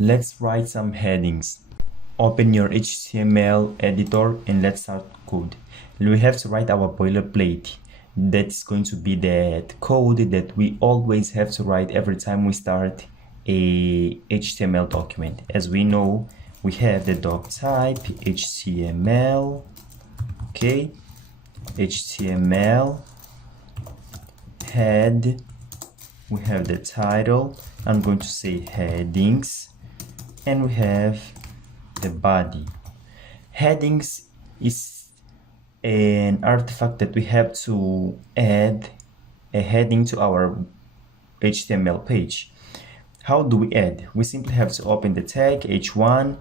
Let's write some headings. Open your HTML editor and let's start code. We have to write our boilerplate. That's going to be that code that we always have to write every time we start a HTML document. As we know, we have the doc type HTML, okay, HTML head, we have the title, I'm going to say headings, and we have the body. Headings is an artifact that we have to add a heading to our HTML page. How do we add? We simply have to open the tag h1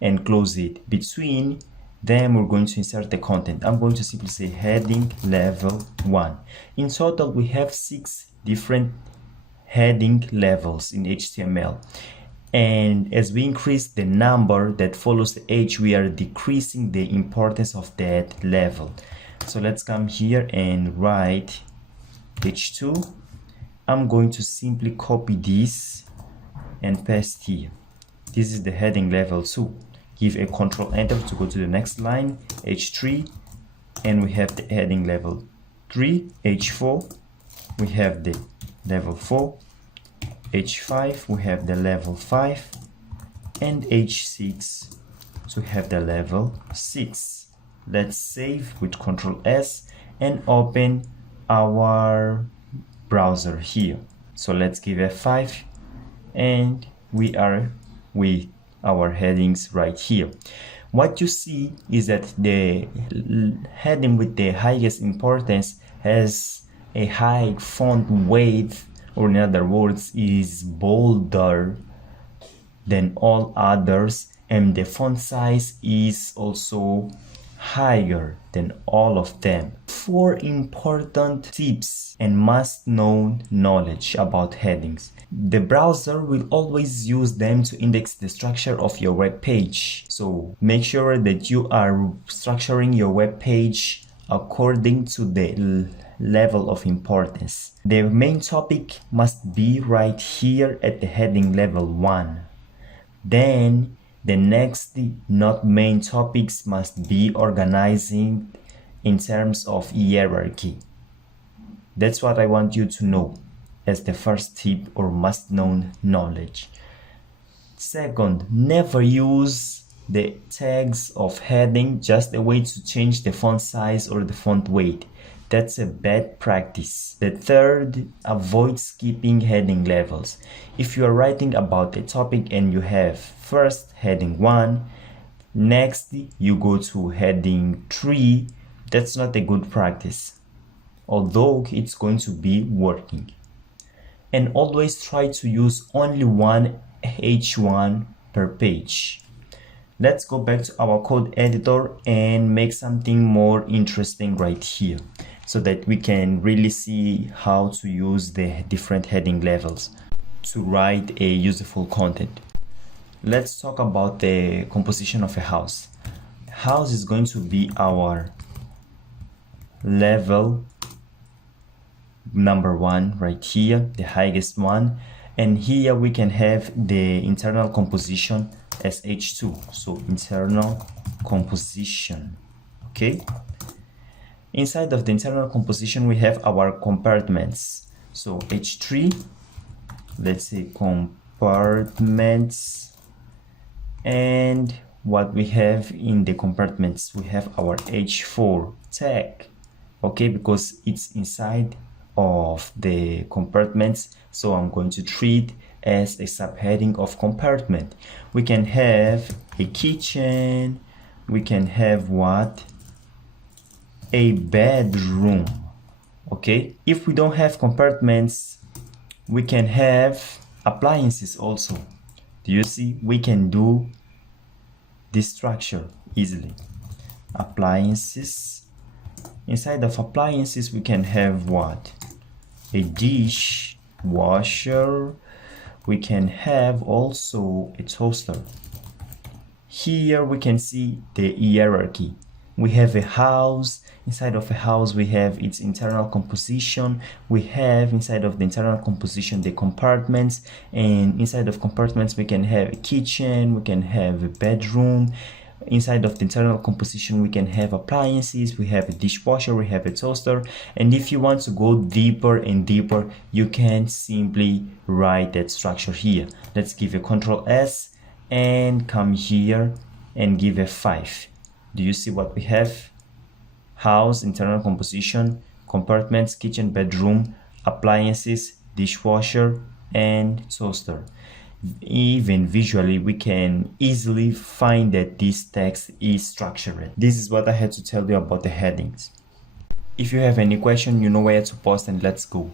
and close it. Between them, we're going to insert the content. I'm going to simply say heading level 1. In total, we have 6 different heading levels in HTML. And as we increase the number that follows the H, we are decreasing the importance of that level. So let's come here and write H2. I'm going to simply copy this and paste here. This is the heading level 2. Give a control enter to go to the next line, H3, and we have the heading level 3, H4, we have the level 4, H5, we have the level 5, and H6, so we have the level 6. Let's save with Ctrl S and open our browser here. So let's give F5 and we are with our headings right here. What you see is that the heading with the highest importance has a high font weight, or in other words, is bolder than all others, and the font size is also higher than all of them. 4 important tips and must-know knowledge about headings. The browser will always use them to index the structure of your web page. So make sure that you are structuring your web page according to the level of importance. The main topic must be right here at the heading level 1. Then the next not main topics must be organizing in terms of hierarchy. That's what I want you to know as the first tip or must-know knowledge. Second, never use the tags of heading just a way to change the font size or the font weight. That's a bad practice. The third, avoid skipping heading levels. If you are writing about a topic and you have first heading 1, next you go to heading 3, that's not a good practice, although it's going to be working. And always try to use only one H1 per page. Let's go back to our code editor and make something more interesting right here, so that we can really see how to use the different heading levels to write a useful content. Let's talk about the composition of a house. House is going to be our level number 1 right here, the highest one, and here we can have the internal composition as H2, so internal composition. Okay, inside of the internal composition we have our compartments. So H3, let's say compartments, and what we have in the compartments, we have our H4 tag, okay, because it's inside of the compartments, so I'm going to treat as a subheading of compartment. We can have a kitchen, we can have what, a bedroom. Okay, if we don't have compartments, we can have appliances also. Do you see? We can do this structure easily. Appliances. Inside of appliances we can have what, a dish washer. We can have also a toaster. Here we can see the hierarchy. We have a house. Inside of a house, we have its internal composition. We have inside of the internal composition the compartments, and inside of compartments we can have a kitchen, we can have a bedroom. Inside of the internal composition we can have appliances, we have a dishwasher, we have a toaster. And if you want to go deeper and deeper, you can simply write that structure here. Let's give a Ctrl S and come here and give a 5. Do you see what we have? House, internal composition, compartments, kitchen, bedroom, appliances, dishwasher, and toaster. Even visually, we can easily find that this text is structured. This is what I had to tell you about the headings. If you have any question, you know where to post, and let's go.